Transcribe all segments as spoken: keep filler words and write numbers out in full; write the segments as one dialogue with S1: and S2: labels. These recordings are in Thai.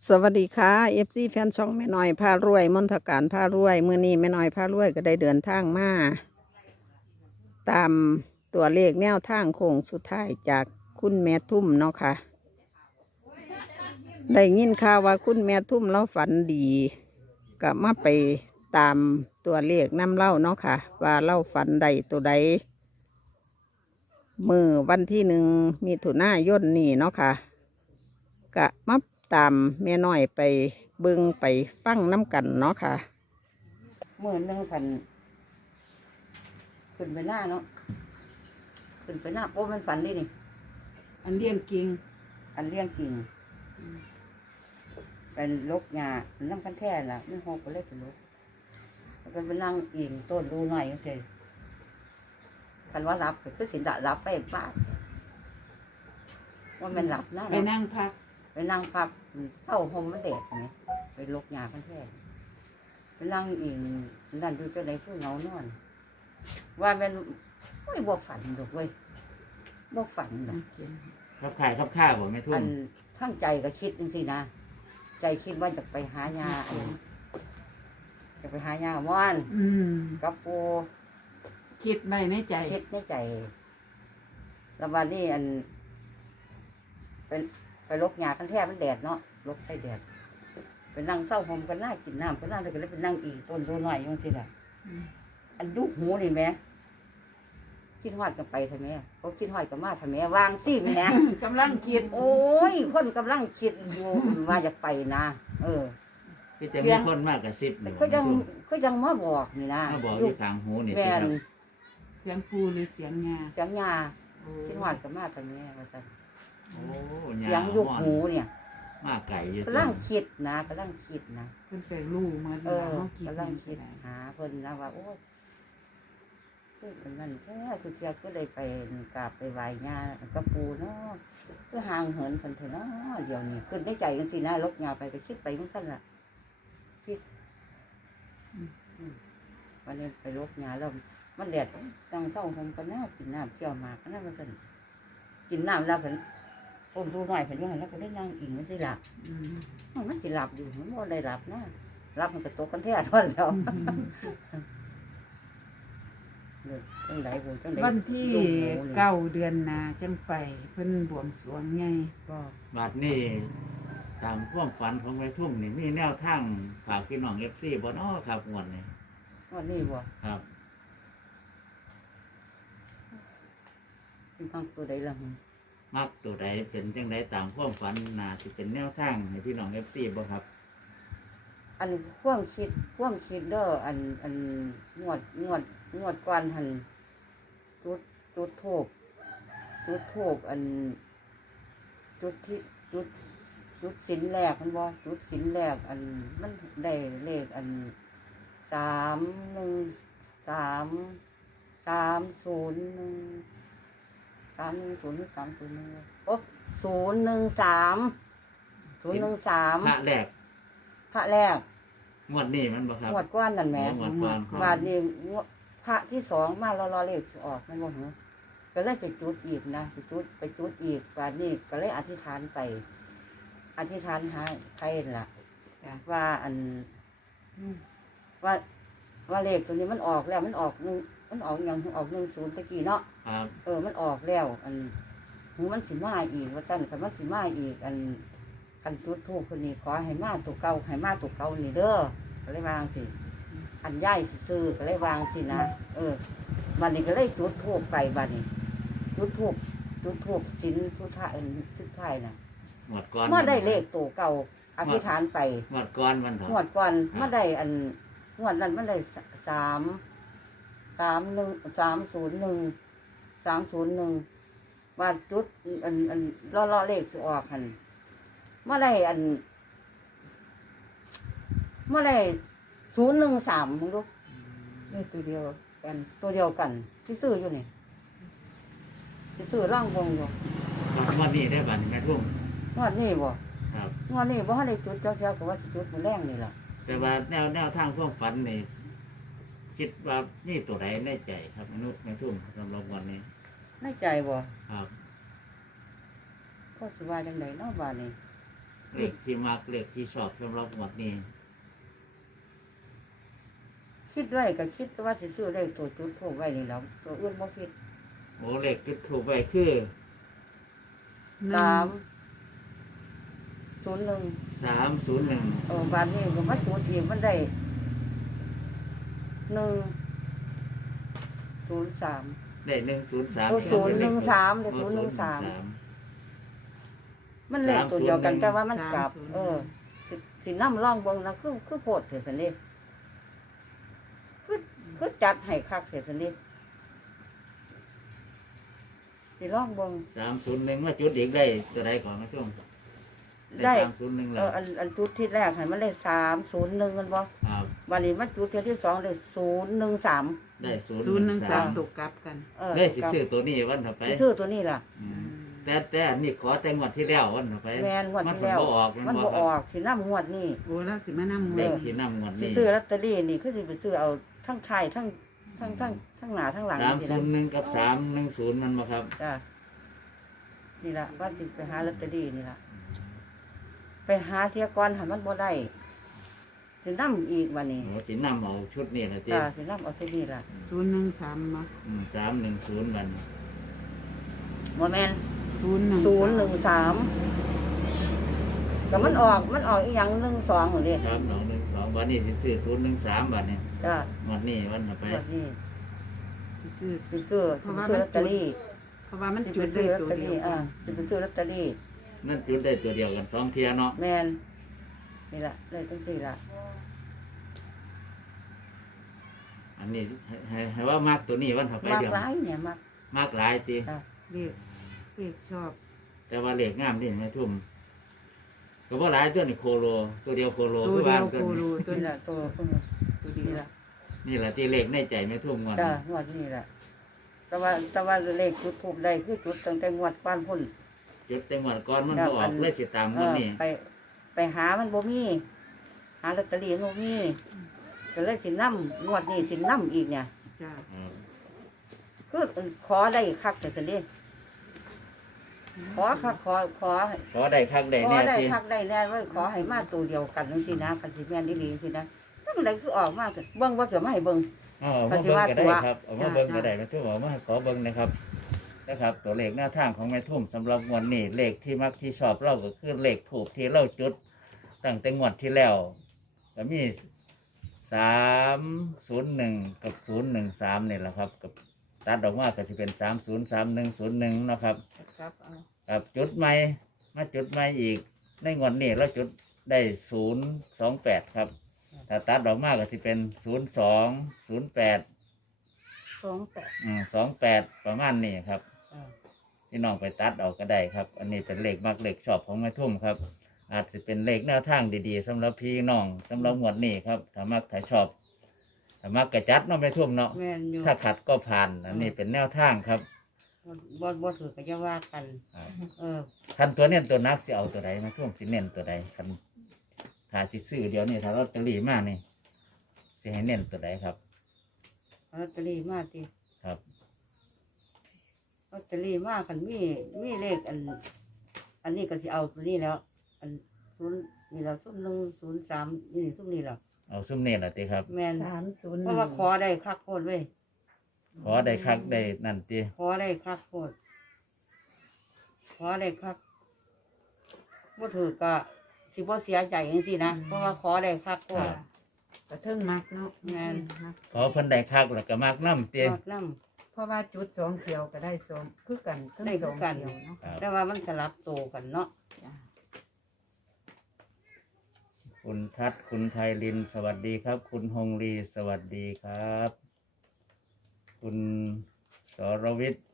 S1: สวัสดีค่ะเอฟซีแฟนช่องแม่น้อยพารวยมนทการพารวยเมื่อนี้แม่น้อยพารวยก็ได้เดินทางมาตามตัวเลขแนวทางโค้งสุดท้ายจากคุณแม่ทุ่มเนาะค่ะได้ยินข่าวว่าคุณแม่ทุ่มเราฝันดีก็มาไปตามตัวเลขน้ำเล่าเนาะค่ะว่าเล่าฝันใดตัวใดมือวันที่หนึ่งมีถุนายนนี่เนาะค่ะกะมาตามแม่น้อยไปเบิ่งไปฟังน้ำกันเนาะค่ะ
S2: มื่อหนึ่งพันขึ้นไปหน้าเนาะขึ้นไปหน้าโอ้มันฝันดินี่
S3: อันเลี้ยงกิง
S2: อันเลี้ยงจริงเป็นลกหญ้านั่งกันแท่ล่ะไม่หอบก็เลยเป็นลกแล้วก็ไปนั่งอิงต้นดูหน่อยก็เฉยคันว่ารับก็คือสินดะรับไปบ้านว่ามันหลับนะ
S3: ไปนั่งพัก
S2: ไปนั่งพับเศร้าหมมันแดดไงไปลกหญ้ากันแท่ไปนั่งอิงนั่นดูจะไหนคือเงานอน ว่ามันไม่บ่ฝันดอกเว้ยบ่ฝันดอก
S4: ครับข่ายครับข้าบอกไม่ทุ่
S2: อั
S4: ม
S2: นทั้งใจก็คิดจังซี่นะใจคิดว่าจะไปหายาอันจะไปหายาม่อน
S3: อืม
S2: กับปู
S3: คิดไว้ในใจ
S2: คิดในใจแล้ววันนี้อันเป็นไปลกหญ้ากันแท้มันแดดเนาะลกใส่แดดไปนั่งเศร้าหอมกันน่ากินน้ำกันน่าเลยก็เลยไปนั่งอีกต้นตัวหน่อยจังซี่แหละ
S3: อืม
S2: อันดุหูนี่แม่คิดฮอดกันไปทำไมเขาคิดฮอดกันมาทำไมวางซี่แม่
S3: กำลังคิด
S2: โอ้ย คนกำลังคิดอยู่ ว่าจะไปนะ เออ
S4: ที่จะมีคนมากกับซิบ
S2: แต่ก็ยังก็ยังมาบอกนี่นะ
S4: มาบอก
S2: ลู
S4: ที่
S2: ก
S4: ทางหูนี่
S2: แม่น
S3: เสียงปูหรือเสียงงา
S2: เสียงยา
S3: โอ้
S2: คิดฮอดกันมาทำไมว่าซั่น
S4: โอ้
S2: เสียงยุกหูเนี่ย
S4: มากไก่อยู่
S2: กำลังคิดนะกำลังคิดนะ
S3: เพิ่นไปรู้มา
S2: เอ
S3: ดี
S2: อ
S3: เฮาคิด
S2: กำลังคิด
S3: ได้
S2: หาเพิ่นนะว่าโอ้ยคือเป็นนั่นแค่ทุกเทียก็ได้ไปกราบไปไหว้ย่ากระปูเนาะคือห่างเหินกันเถอะเนาะเดี๋ยวนี้ขึ้นได้ใจกันสินะลกยาไปก็คิดไปจังซั่นล่ะคิด วันนี้ไปลกหญ้าแล้วมันแดดตั้งเศร้าหงกันน่ากินน้ำเที่ยวหมากกันน่ามาสนกินน้ำแล้วเพิ่นต้นดูหน่อยเพิ่นยังไงแล้วก็ได้นั่งอิงมันสิหลับ
S3: อืม
S2: มันสิหลับอยู่มันบ่ได้หลับนะหลับมันก็ตกกันแท้ทอนแล้วเด้อจังไดบุญจังได
S3: วันที่
S2: ลูกหมูนี่
S3: เก้าเดือนหนาจังไปเพิ่นบวงสรวงไง
S2: ก็
S4: บาดนี่ตามความฝันของไม่ทุ่มนี่มีแนวทางฝากพี่น้องเอฟซีบ่เนาะครับงวดนี้
S2: วันนี้บ่
S4: ครับ
S2: เป็นทางตัวใดล่ะ
S4: มักตัวใดเป็นจังใดตามความฝันน่าสิเป็นแนวทางให้พี่น้องเอฟซีบ่ครับ
S2: อันความคิดความคิดเด้ออันอันงวดงวดงวดก่อนหั่นจุดจุดทูบจุดทูบอัน จุดที่จุดจุดสินแรกมันบ่จุดสินแรกอันมันได้เลขอันสามหนึ่งสามสามศูนย์หนึ่งสามหนึ่งศูนย์หรือสามศูนย์หนึ่งโอ๊ะศูนย์หนึ่งสามศูนย์หนึ่งสาม
S4: พระแรก
S2: พระแรก
S4: งวดนี้มันบ่ครับ
S2: งวดก้อนนั่นแหม
S4: งวดก่อนครับ
S2: บาทนี้งวดพระที่สองมารอรอเลขสิออกไม่นบ่เหรอก็เลยไปจุดอีกนะไปจุดไปจุดอีกบาทนี้ก็เลยอธิษฐานไป อธิษฐานหาใครล่ะ
S3: จ้ะ
S2: ว่าอัน
S3: อืม
S2: ว่าว่าเลขตัวนี้มันออกแล้วมันออกหนึ่งมันออกอย่างออกหนึ่งศูนย์ตะกี้เนาะ
S4: ครับ
S2: เออมันออกแล้ว อันหูมันสิมาอีกว่าตั้นแต่มันสิมาอีก อันอันจุดทูบคนนี้ขอให้มาตัวเก่าให้มาตัวเก่านี่เด้อก็เลยวางสิอันย่ายสิซื้อก็เลยวางสินะเออวันนี้ก็เลยจุดทูบไปวันนี้จุดทูบจุดทูบชิ้นทุกท่ายสุดท้ายน่ะ
S4: งวดก่อน
S2: เมื่อได้เลขตัวเก่าอธิษฐานไป
S4: งวดก่อนมันเถ
S2: งว
S4: อะ
S2: ดก่อนเมื่อได้อันงวดนั้นเมื่อได้สามสามหนึ่งสามศูนย์หนึ่งสามศูนย์หนึ่งว่าจุดอันอันล่อล่อเลขจะออกหันเมื่อได้อันเมื่อได้ศูนย์หนึ่งสามมึงดูนี่ตัวเดียวกันตัวเดียวกัน ที่ซื้ออยู่นี่ที่ซื้อร่างวงอยู่
S4: งวดนี้ได้บัดนี้แม่ทุ่ม
S2: งวดนี้บ่
S4: ครับ
S2: งวดนี้บ่ให้ได้จุดเจ้าเจ้าก็ว่าสิจุดมือแรงนี่แหละ
S4: แต่ว่าแนวแนวทางความฝันนี่คิดว่านี่ตัวใดในใจครับมนุษย์แม่ทุ่มสำหรับวันนี้
S2: ในใจบ่
S4: ครับ
S2: ก็สิว่าจังไดเนาะว่านี่
S4: เลขที่มักเลขที่ชอบสำหรับงวดนี้
S2: คิดไว้ก็คิดว่าสิซื้อเลขตัวจุดทูบไว้นี่แหล้วตัวอื่นบ่คิด
S4: โอ้เลขจุดถูกไว้คือ
S2: สามศูนย์หนึ่ง
S4: สามศูนย์หนึ่ง
S2: เออบานนี้ก็มาจุดอีกมันได้หนึ่งศูนย์สาม
S4: ได้หนึ่งศูนย์สาม
S2: โอ้ศูนย์หนึ่งสามได้ศูนย์หนึ่งสาม มันเลขตัวเดียวกันแต่ว่ามันกลับ เออ สิสิน้ำร่องเบิ่งนะคือคือโพดเถอะสันนี่คือคือจัดให้คักเถอะสันนี่สิร่องเบิ่ง
S4: สามศูนย์หนึ่งว่าจุดอีกได้ตัวใดก่อนนะช่วง
S2: ได้
S4: สามศูนย์หนึ่ง
S2: เอ
S4: แล้ว
S2: ออันอันจุดที่แรกให้มันเลขสามศูนย์หนึ่งกันบ่
S4: ครับ
S2: วันนี้มันจุดที่สองเลขศูนย์หนึ่งสาม
S4: ได้ศูนย์
S3: ศูนย์หนึ่งสาม
S4: ห
S3: ตกกลับกัน
S2: เออ
S4: ได้สิซื้อตัวนี้วันต่อไป
S2: สิซื้อตัวนี้ล่ะ
S4: อืมแต่แต่อันนี่ขอแต่งวดที่แล้ววันต่อไป
S2: แมนงวด
S4: มัน
S2: ที่แล้ว
S4: บ่ออก
S2: มันบ่ออกสิน้ำงวดนี่
S3: โอ้แล้วสิมานั่งง
S4: เล
S3: ว
S4: ข
S3: ด
S4: ที่นำงวด
S2: สิ
S4: นี้
S2: ซื้อลอตเตอรี่นี่คือสิไปซื้อเอาทั้งไทยทั้งทั้งทั้งทั้งหน้าทั้งหลัง
S4: สาม
S2: นี่
S4: ศู
S2: นะ
S4: นย์หนึ่งกับสามหนึ่งศูนย์มันมาครับ
S2: จ้ะนี่ล่ะว่าสิไปหาลอตเตอรี่นี่ล่ะไปหาเที่ยก่อนหันมันบ่ได้สินำอีกวันนี้
S4: โอ้สินำเอาชุดนี้ละที
S2: จ้ะสินำเอาที่นี่ล่ะ
S3: ศูนย์หนึ่งสามมา
S4: สามหนึ่งศูนย์วัน
S2: บ่แม่น
S3: ศูนย์หนึ่ง
S2: ศูนย์หนึ่งสามก็มันออกมันออกอีหยังหนึ่งสองนี่
S4: ครับหนองหนึ่งสองวันนี้สิซื้อศูนย์หนึ่งสามวันนี้
S2: จ้ะ
S4: งวดนี้วันต่อไป
S2: งวดนี้
S3: ซื้อ
S2: สิซื้อสิไปซื้อลอตเตอรี่
S3: เพราะว่ามัน
S2: สิ
S3: จุ
S2: ไป
S3: ด
S2: ซื้
S3: ได้
S2: อลอต
S3: ตัว
S2: เตอ
S3: เดีย
S2: รี่
S3: วกั
S2: อ่าน สิไปซื้อลอตเตอรี่
S4: นั่นจุดได้ตัวเดียวกันสองเทียเนาะ
S2: แมนนี่ล่ะเลยตั้งสี่ล่ะ
S4: อันนี้ให้ให้ให้ว่ามากตัวนี้วันต่อไป
S2: มาก
S4: เดียว
S2: หลายเนี่ยมาก
S4: มากหลายตี
S2: จ้ะ
S3: เลขเลขชอบ
S4: แต่ว่าเหล็กงามที่ไม่ทุ่มก็ว่าหลายตัวนี่โคโลตัวเดียวโคโล
S3: ตัว
S4: คือ
S3: เดี
S4: ว่า
S3: ยว
S4: ตัว
S3: โคโล
S4: นี้
S3: ตัว
S2: นี่
S3: นี้
S2: ล่ะตัวเพิ่ง
S3: ตัวเดี
S2: นี่
S3: ยว
S2: ล่ะ
S4: นี่แหละที่เหล็กในใจไม่ทุ่มงวด
S2: จ้ะงวดนี้ล่ะแต่ว่าแต่ว่าเลขจุดทูบได้คือจุดตั้งแต่งวดก้อนพุ่น
S4: จุดแต่งวดก่อนมัน
S2: จ้ะ
S4: ก็อ
S2: อั
S4: อก
S2: น
S4: เลยสิตามง
S2: เอ
S4: วด
S2: อ
S4: นี้
S2: ไปไปหามันบ่มีหาลอตเตอรี่มันบ่มีก็เลยสินํงวดนี้สินํอีกเนี่ย
S3: จ้า
S4: ครับ
S2: คือขอได้คักแต่สิเลยขอคักขอขอ
S4: ขอได้คักได้
S2: ขอ
S4: แน่
S2: ได้
S4: ที่
S2: คักได้แน่ไว้ขอให้มาตัวเดียวกันจังซี่นะกันสิแม่นดีๆจังซี่นะจังไดคือออกมาเบิ่งบ่เสือมาให้เบิ่ง
S4: เอาเอามาเบิ้งก็ได้ครับเอามาเบิ้งก็ได้ไม่ทุ่มเอามาขอเบิ้งนะครับนะครับ ตัวเลขหน้าทางของแม่ทุ่มสำหรับงวดนี้เลขที่มักที่ชอบเราก็คือเลขถูกที่เราจุดตั้งแต่งวดที่แล้วก็มีสามศูนย์หนึ่งกับศูนย์หนึ่งสามนี่แหละครับกับตัดออกมาก็จะเป็นสามศูนย์สามหนึ่งศูนย์หนึ่งนะครับ
S3: ครับเอา
S4: กับจุดใหม่มาจุดใหม่อีกในงวดนี้เราจุดได้ศูนย์สองแปดครับถ้าตัดออกมาก็จะเป็นศูนย์สองศูนย์แปด
S2: สองแปด
S4: อืมสองแปดประมาณนี้ครับ
S2: อ่า
S4: พี่น้องไปตัดออกก็ได้ครับ อันนี้เป็นเลขมักเลขชอบของแม่ทุ่มครับ อาจจะเป็นเลขแนวทางดีๆสำหรับพี่น้องสำหรับงวดนี้ครับถ้ามักถ้าชอบถ้ามักกระจัดเนาะแม่ทุ่มเนาะ
S2: แม่นอยู่
S4: ถ้าขัดก็ผ่าน อันนี้เป็นแนวทางครับ
S2: บ่บ่ถือก็จะว่ากัน
S4: ครับ
S2: เออ
S4: คันตัวเน้นตัวนักสิเอาตัวใดแม่ทุ่มสิเน้นตัวใดคันถ้าสิซื้อเดี๋ยวนี้ถ้าลอตเตอรี่มานี่สิให้เน้นตัวใดครับ
S2: เอาลอตเตอรี่มาติ
S4: ครับ
S2: ลอตเตอรี่มาคันมีมีเลขอัน อันนี้ก็สิเอาตัวนี้แล้ว อันศูนย์นี่แล้วศูนย์หนึ่งศูนย์สามนี่ซุมนี้แล้ว
S4: เอาซุ่มเน้นละติครับ
S2: แม่น
S3: สามศูนย์ห
S2: เพ
S3: นึ่
S2: ราะ
S3: ง
S2: ว่าขอได้คักโพดเว้ย
S4: ขอได้คักได้นั่นติ
S2: ขอได้คักโพดขอได้คักบ่ถือก็สิบ่เสียใจจังซี่นะเพราะว่าขอได้คักโพด
S3: กระเทิงมักเนาะ
S2: แม่น
S3: มัก
S4: ขอเพิ่นได้คักแล้วก็มักน้ำติ
S2: มากนำ
S3: เพราะว่าจุดสองเขียวก็ได้สองคือกันทั้ง
S2: ได้
S3: ส
S2: คือ
S3: อง
S2: กัน
S3: เขียวเนาะ
S4: ครับ
S2: แต่ว่ามันสลับโตกันเนาะ
S3: จ้า
S4: คุณทัศน์คุณไพลินสวัสดีครับ คุณฮงลีสวัสดีครับ คุณสรวิทย์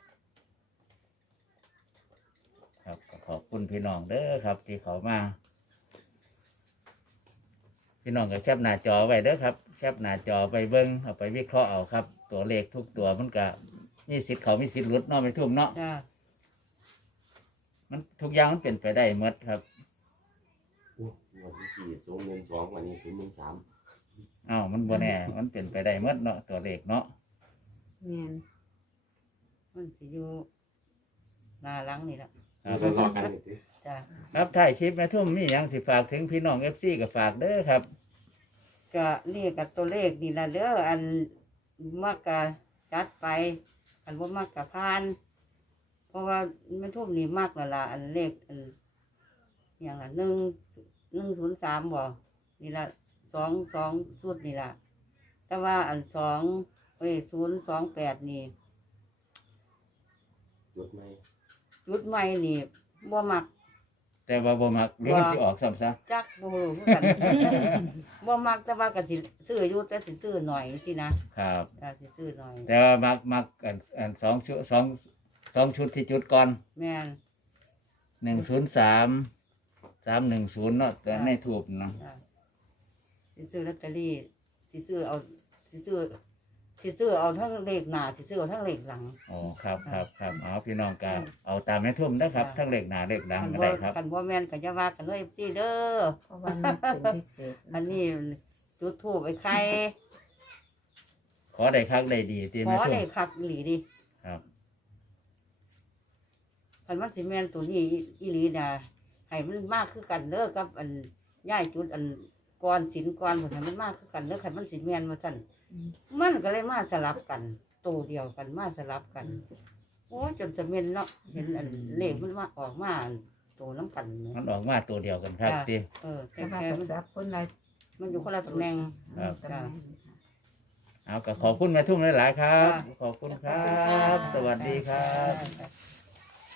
S4: ครับก็ขอบคุณพี่น้องเด้อครับ ที่เขามา พี่น้องก็แคปหน้าจอไว้เด้อครับแคปหน้าจอไปเบิ้งเอาไปวิเคราะห์เอาครับ ตัวเลขทุกตัวมันก็มีสิทธิ์เขามีสิทธิ์หลุดเนาะไม่ทุ่มเนาะ
S2: จ้า
S4: มันทุกอย่างมันเป็นไปได้หมดครับ
S5: โอ้วันที่กี่ศูนย์หนึ่งสองวันนี้ศูนย์หนึ่งสาม
S4: อ้าวมันบ่แน่ มันเป็นไปได้หมดเนาะตัวเลขเนาะ
S3: เนียน
S2: มันสิอยู่หน้าหลังนี่ละ
S4: ครับ
S5: แล้วรอกันอีกที
S2: จ้ะ
S4: ครับถ่ายคลิปแม่ทุ่มมีหยังสิฝากถึงพี่น้องเอฟซีก็ฝากเด้อครับ
S2: ก็นี่กับตัวเลขนี่ละเด้ออันมากกะจัดไป อันว่ามากกะพาน เพราะว่ามันทุ่มนี่มากและละอันเลขอันอย่างละหนึ่งหนึ่งศูนย์สามบ่นี่ละสองสองสุดนี่ละแต่ว่าอันสองเอ้ยศูนย์สองแปดนี่
S5: จุดไหม
S2: จุดใหม่นี่บ่มัก
S4: แต่ว่าบ่มักเดี๋ยวมันสิออกซ้ำซะ
S2: จักบ่รู้คือกัน บ่มักแต่ว่าก็สิซื้ออยู่แต่สิซื้อหน่อยสินะครับ จ้ะสิซื้อหน่อย
S4: แต่ว่ามักมักอันอันสองชุดสองสองชุดที่จุดก่อน
S2: แม่น
S4: หนึ่งศูนย์สามสามหนึ่งศูนย์เนาะแต่ในถูกเนาะ
S2: จ้ะสิซื้อลอตเตอรี่สิซื้อเอาสิซื้อสิซื้อเอาทั้งเลขหน้าสิซื้อเอาทั้งเลขหลัง
S4: อ๋อครับครับครับเอาพี่น้องก็เอาตามแม่ทุ่มนะครับ
S2: จ้ะ
S4: ทั้งเลขหน้าเลขหลัง
S2: คัน
S4: ก็
S2: บ่
S4: ได้ครับ
S2: คันบ่แม่นก็อย่าว่ากันเลยสิเด้อ
S3: เพราะว่ามันเป็นพิเศษ
S2: อันนี้จุดธูปไอ้ไข่
S4: ขอได้คักได้ดีที่
S2: ข
S4: แม่
S2: อ
S4: ทุ่ม
S2: ได้คักอีหลีดิ
S4: ครับ
S2: คันมันสิแม่นตัวนี้อีหลีน่ะให้มันมากคือกันเด้อกับ อันย้ายจุดอันก่อนศีลก่อนพุ่นให้มันมากคือกันเด้อคันมันสิแม่นว่าซั่น มันก็เลยมาสลับกันตัวเดียวกันมาสลับกันโอ้ยจนจะเม็นเนาะเห็นอันเลขมันมาออกมาตัวน้ำกันเนี่ย
S4: มันออกมาตัวเดียวกันครับ
S2: จ้ะ
S4: ที่
S2: เออ
S3: แต่
S2: แค่
S3: ว่า
S2: แค่
S3: จะ
S2: มัน
S3: จับคนละ
S2: มันอยู่คนละตำแหน่ง
S4: ครับ
S3: ตำแหน่ง
S4: เอาก็ขอบคุณแม่ทุ่มหลายๆครับ
S2: จ้ะ
S4: ขอบคุณครับ สวัสดีครับ
S2: จ้ะ